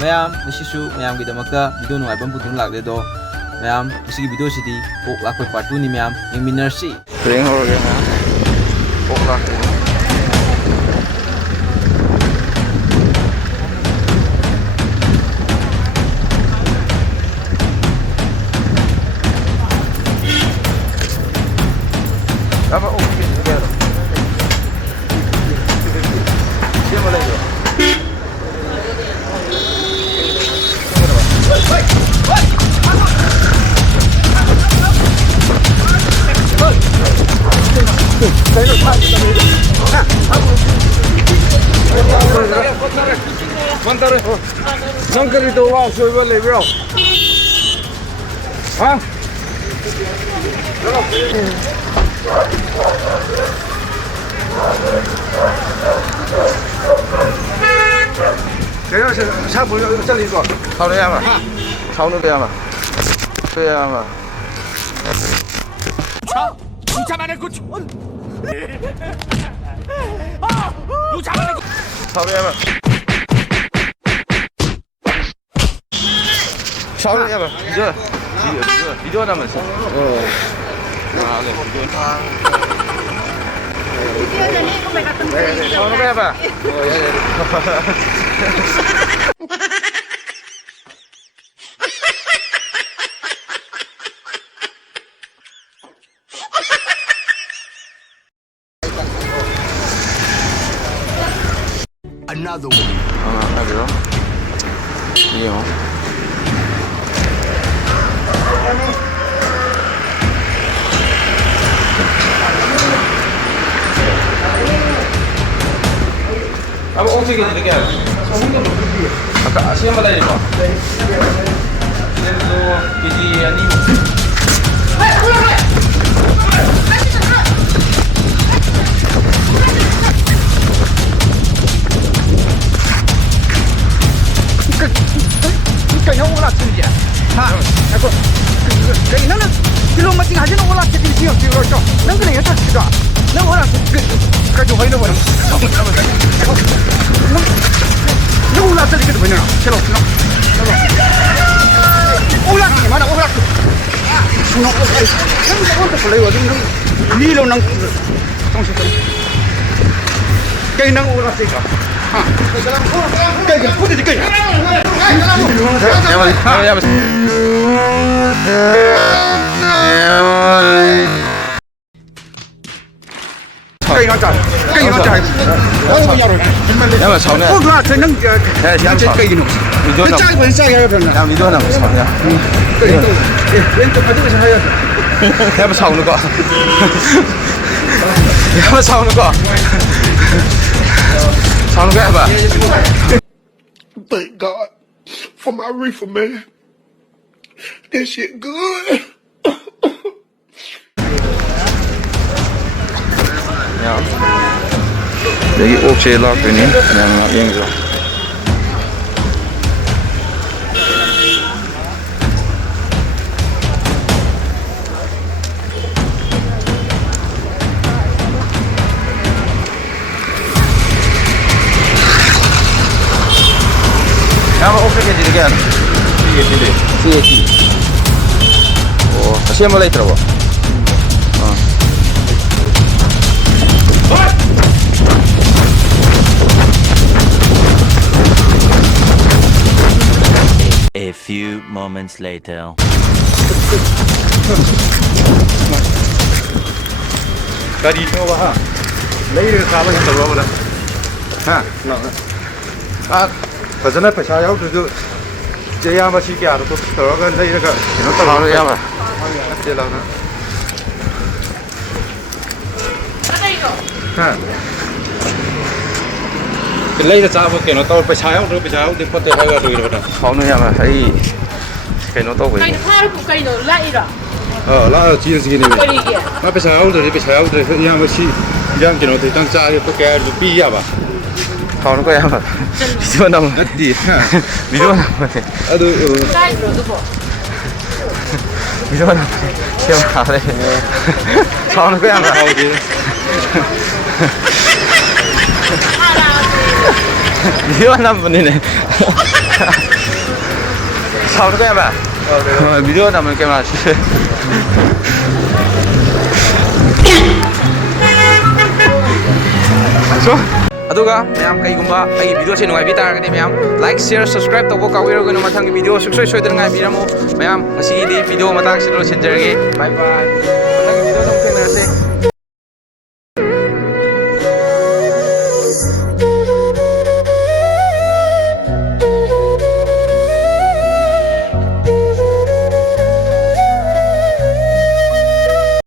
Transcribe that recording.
ꯃꯌꯥꯝ ꯉꯁꯤꯁꯨ ꯃꯌꯥꯝꯒꯤꯗꯃꯛꯇ ꯚꯤꯗꯤꯑꯣ ꯅꯨꯡꯉꯥꯏꯕ ꯑꯃ ꯄꯨꯊꯣꯛ ꯂꯥꯛꯂꯦ ꯑꯗꯣ ꯃꯌꯥꯝ ꯉꯁꯤꯒꯤ ꯚꯤꯗꯤꯑꯣꯁꯤꯗꯤ ꯑꯣꯛ ꯂꯥꯛꯄꯩ ꯄꯥꯔꯠ 2ꯅꯤ ꯃꯌꯥꯝ ꯌꯦꯡꯃꯤꯟꯅꯔꯁꯤ ꯍꯧꯔꯒꯦ ꯑꯣꯛ ꯂꯥꯛꯄꯩ Apa oh ini dia. Dia mulai dia. Mantar. Sangkar itu wow soy boleh bro. Hah? cái đó sao bữa chân đi rồi sau đây em à sau nữa đây em à đây em à 누차만의 그 촌! 누차만의 그 sau đây em à sau đây em à chưa video nào mình sau nữa em à Another one. Aduh. Iya. Apa ongsi gitu kan? Agak siapa lagi pak? Itu biji ani. Kaya 올라치는 게. 하. 아고. 그래 나는 킬로미터 가지고 올라치는 시험 찍어줘. 난 그래 여자 찍어. 난 올라치 가지고 하는 거야. 너 올라치는 게 뭐냐? 킬로. 올라치기 말아 올라치. 너 어디 플레이 어디 너 니로 난 정신 차려. 그래 난 올라치가. 하. 그래 어디 그래. cây nó chảy em mà sáu nữa ốc là thấy nó trên cây nó cái trái vẫn sai ra rồi em video nào sáu nữa cây bên chỗ phải sai ra em mà sáu nữa cơ em mà sáu nữa cơ sáu nữa em à Thank God for my reefer, man. That shit good. 여기 옥체에 놨더니 그냥 여기서 Yang 옥체 jadi kan? Iya. Oh, siapa mulai terus? A few moments later. Tadi coba ha. Lấy sao lên tàu rồi. Ha. À, phải dân phải sao từ chơi mà chỉ cả tôi tàu cái đây cái nó tàu rồi em à. Chơi lâu nữa. Ha. Cái lấy ra cái nó tàu phải sao đi phát tới hai rồi đó. Không nữa em à, thấy cái nó tàu vậy. Cái nó lại rồi. Lá chia gì này. Nó phải sao rồi em mà chỉ em cái nó thì tăng giá thì tôi cái được pi à bà. Không nó có em à. Video nào mà đi. Video nào mà. Cái rồi đúng không? Video nào. Xem vào đây. ꯁꯥꯎꯅ ꯀꯌꯥꯝ ꯍꯥꯎꯗꯦ video ꯅꯝꯕꯅꯤꯅꯦ ꯁꯥꯎꯅ ꯀꯌꯥꯝ video ꯅꯝꯕꯅꯤ camera ꯑꯗꯨꯒ ꯃꯌꯥꯝ ꯀꯩꯒꯨꯝꯕ ꯑꯩꯒꯤ ꯚꯤꯗꯤꯑꯣꯁꯦ ꯅꯨꯡꯉꯥꯏꯕꯤ ꯇꯥꯔꯒꯗꯤ ꯃꯌꯥꯝ like ꯁꯤꯌꯔ subscribe ꯇꯧꯕ ꯀꯥꯎꯕꯤꯔꯒꯅ ꯃꯊꯪꯒꯤ ꯚꯤꯗꯤꯑꯣ ꯁꯨꯡꯁꯣꯏ ꯁꯣꯏꯗꯅ ꯉꯥꯏꯕꯤꯔꯝꯃꯨ ꯃꯌꯥꯝ ꯉꯁꯤꯒꯤꯗꯤ ꯚꯤꯗꯤꯑꯣ ꯃꯇꯥꯡꯁꯤꯗ ꯂꯣꯏꯁꯤꯟꯖꯔꯒꯦ ꯕꯥꯏ ꯕꯥꯏ ꯃꯊꯪꯒꯤ ꯚꯤꯗꯤꯑꯣꯗ ꯑꯃꯨꯛ ꯊꯦꯡꯅꯔꯁꯦ